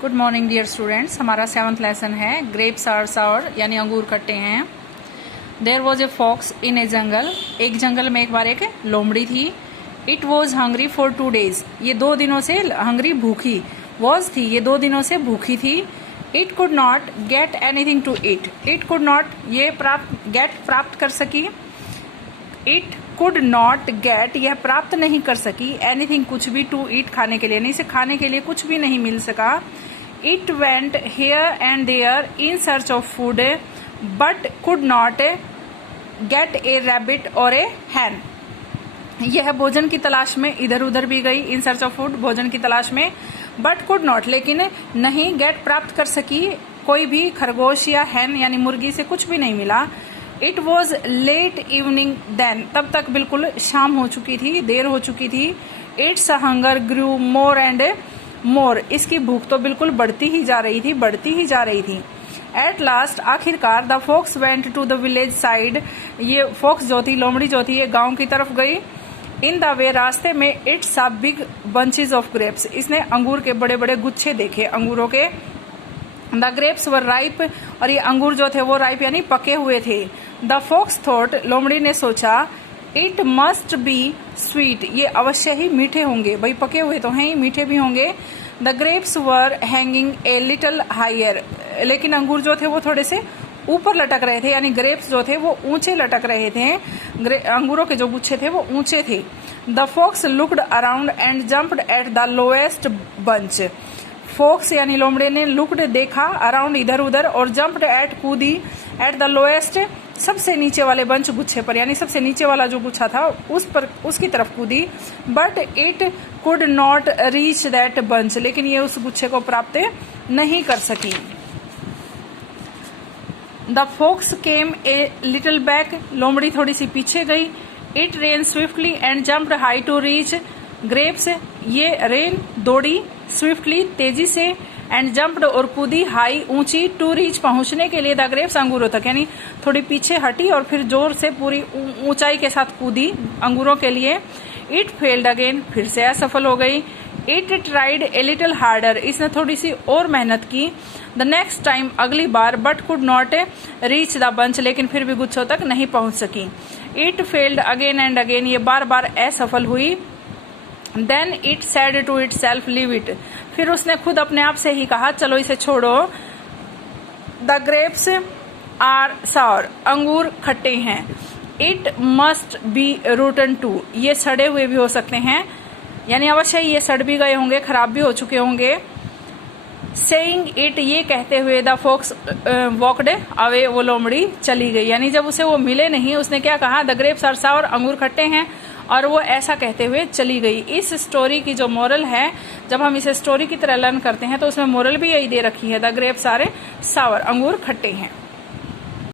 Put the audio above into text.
Good morning dear students. हमारा 7th lesson है grapes are सावर यानी अंगूर खट्टे हैं। देयर वॉज ए फॉक्स इन ए जंगल। एक जंगल में एक बार एक लोमड़ी थी। It was hungry for 2 days। ये 2 दिनों से हंग्री भूखी वॉज थी, ये 2 दिनों से भूखी थी। It could not get anything to eat. It could not ये प्राप्त कर सकी। इट कुड नॉट गेट यह प्राप्त नहीं कर सकी एनीथिंग कुछ भी टू ईट खाने के लिए, नहीं से खाने के लिए कुछ भी नहीं मिल सका। It went here and there in search of food but could not get a rabbit और ए हैन। यह भोजन की तलाश में इधर उधर भी गई, इन सर्च ऑफ फूड भोजन की तलाश में, बट कुड नॉट लेकिन नहीं गेट प्राप्त कर सकी कोई भी खरगोश या हैन यानी मुर्गी से कुछ भी नहीं मिला। It was late evening then. तब तक बिल्कुल शाम हो चुकी थी, देर हो चुकी थी। Its hunger grew more and more. इसकी भूख तो बिल्कुल बढ़ती ही जा रही थी, बढ़ती ही जा रही थी। एट लास्ट आखिरकार the fox went to the village side. ये फॉक्स जो थी, लोमड़ी जो थी, ये गांव की तरफ गई। इन द वे रास्ते में it's a big bunches of grapes. इसने अंगूर के बड़े बड़े गुच्छे देखे, अंगूरों के। The grapes were ripe. और ये अंगूर जो थे वो राइप यानी पके हुए थे। The fox thought. लोमड़ी ने सोचा इट मस्ट बी स्वीट। ये अवश्य ही मीठे होंगे, भाई पके हुए तो हैं ही, मीठे भी होंगे। The grapes were hanging a little higher. लेकिन अंगूर जो थे वो थोड़े से ऊपर लटक रहे थे, यानी ग्रेप्स जो थे वो ऊंचे लटक रहे थे। अंगूरों के जो गुच्छे थे वो ऊंचे थे। The fox looked around and jumped at the lowest bunch. Fox यानी लोमड़े ने लुक्ड देखा, अराउंड इधर उधर, और जम्प्ड एट कूदी, एट द लोएस्ट सबसे नीचे वाले बंच गुच्छे पर, यानी सबसे नीचे वाला जो गुच्छा था उस पर, उसकी तरफ कूदी। But it could not reach that bunch. लेकिन ये उस गुच्छे को प्राप्त नहीं कर सकी। The fox came a little back. लोमड़ी थोड़ी सी पीछे गई। It ran swiftly and jumped high to reach grapes. ये रेन दौड़ी, स्विफ्टली तेजी से, एंड जम्प्ड और कूदी, हाई ऊंची, टू रीच पहुंचने के लिए द ग्रेप्स अंगूरों तक, यानी थोड़ी पीछे हटी और फिर जोर से पूरी ऊंचाई के साथ कूदी अंगूरों के लिए। It failed again. फिर से असफल हो गई। It tried a little harder. इसने थोड़ी सी और मेहनत की। द नेक्स्ट टाइम अगली बार, but could not reach the bunch. लेकिन फिर भी गुच्छों तक नहीं पहुंच सकी। It failed again and again. ये बार बार असफल हुई। Then it said to itself leave it. फिर उसने खुद अपने आप से ही कहा चलो इसे छोड़ो। The grapes are sour. अंगूर खट्टे हैं। It must be rotten too. ये सड़े हुए भी हो सकते हैं, यानी अवश्य ये सड़ भी गए होंगे, खराब भी हो चुके होंगे। सेइंग इट, ये कहते हुए द फॉक्स वॉकड अवे। वो लोमड़ी चली गई, यानी जब उसे वो मिले नहीं, उसने क्या कहा, द ग्रेप्स आर सावर, अंगूर खट्टे हैं, और वो ऐसा कहते हुए चली गई। इस स्टोरी की जो मोरल है, जब हम इसे स्टोरी की तरह लर्न करते हैं तो उसमें मोरल भी यही दे रखी है, द ग्रेप्स आर सावर, अंगूर खट्टे हैं।